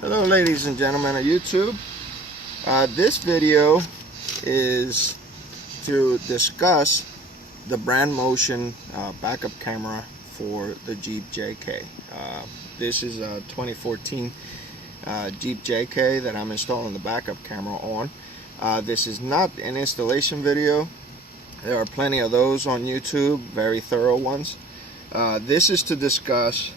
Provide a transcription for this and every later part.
Hello ladies and gentlemen of YouTube. This video is to discuss the Brandmotion backup camera for the Jeep JK. This is a 2014 Jeep JK that I'm installing the backup camera on. This is not an installation video. There are plenty of those on YouTube, very thorough ones. This is to discuss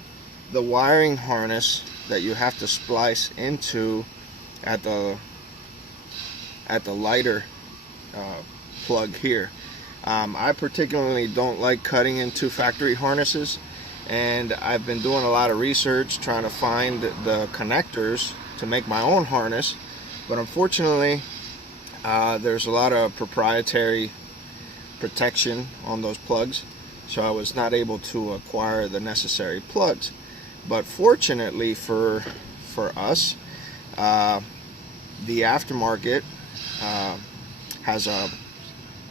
the wiring harness that you have to splice into at the lighter plug here. I particularly don't like cutting into factory harnesses, and I've been doing a lot of research trying to find the connectors to make my own harness, but unfortunately there's a lot of proprietary protection on those plugs, so I was not able to acquire the necessary plugs. But fortunately for us, the aftermarket has a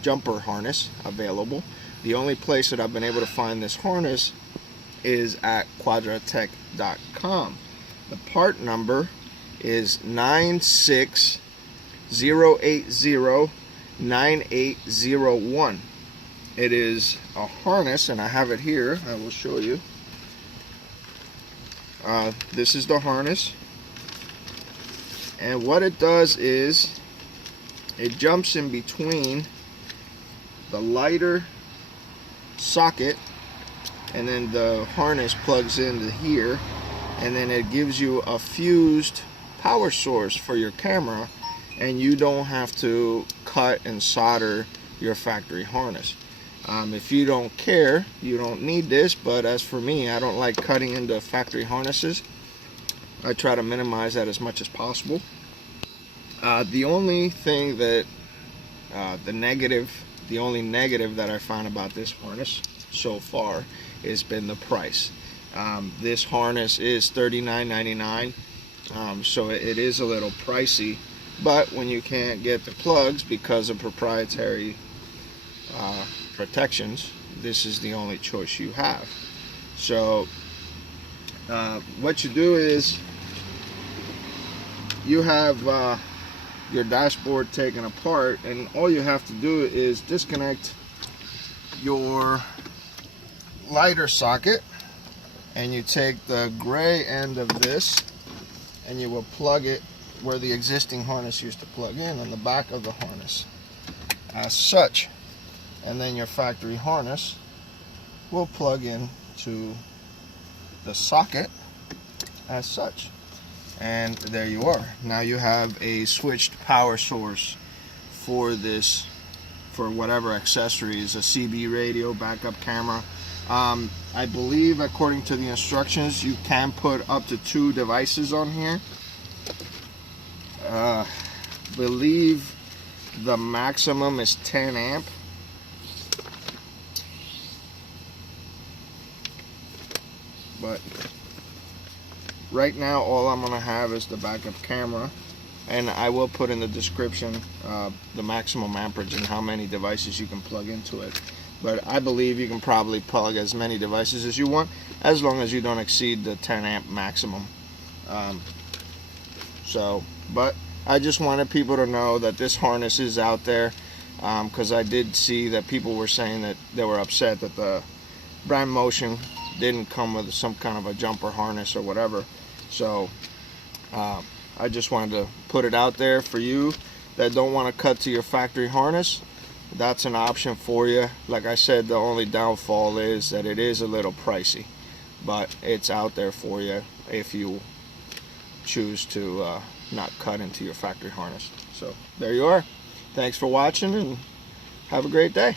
jumper harness available. The only place that I've been able to find this harness is at quadratech.com. The part number is 960809801. It is a harness, and I have it here. I will show you. This is the harness, and what it does is it jumps in between the lighter socket, and then the harness plugs into here, and then it gives you a fused power source for your camera, and you don't have to cut and solder your factory harness. If you don't care, you don't need this, but as for me, I don't like cutting into factory harnesses. I try to minimize that as much as possible. The only thing that the only negative that I found about this harness so far has been the price. This harness is $39.99, so it is a little pricey, but when you can't get the plugs because of proprietary protections, this is the only choice you have. So what you do is you have your dashboard taken apart, and all you have to do is disconnect your lighter socket, and you take the gray end of this and you will plug it where the existing harness used to plug in, on the back of the harness, as such. And then your factory harness will plug in to the socket as such, and there you are. Now you have a switched power source for this, for whatever accessories, a CB radio, backup camera. I believe according to the instructions you can put up to 2 devices on here. Believe the maximum is 10 amp. But right now all I'm gonna have is the backup camera, and I will put in the description the maximum amperage and how many devices you can plug into it. But I believe you can probably plug as many devices as you want, as long as you don't exceed the 10 amp maximum. But I just wanted people to know that this harness is out there, because I did see that people were saying that they were upset that the Brandmotion didn't come with some kind of a jumper harness or whatever. So I just wanted to put it out there for you that don't want to cut to your factory harness. That's an option for you. Like I said, the only downfall is that it is a little pricey, but it's out there for you if you choose to not cut into your factory harness. So there you are. Thanks for watching, and have a great day.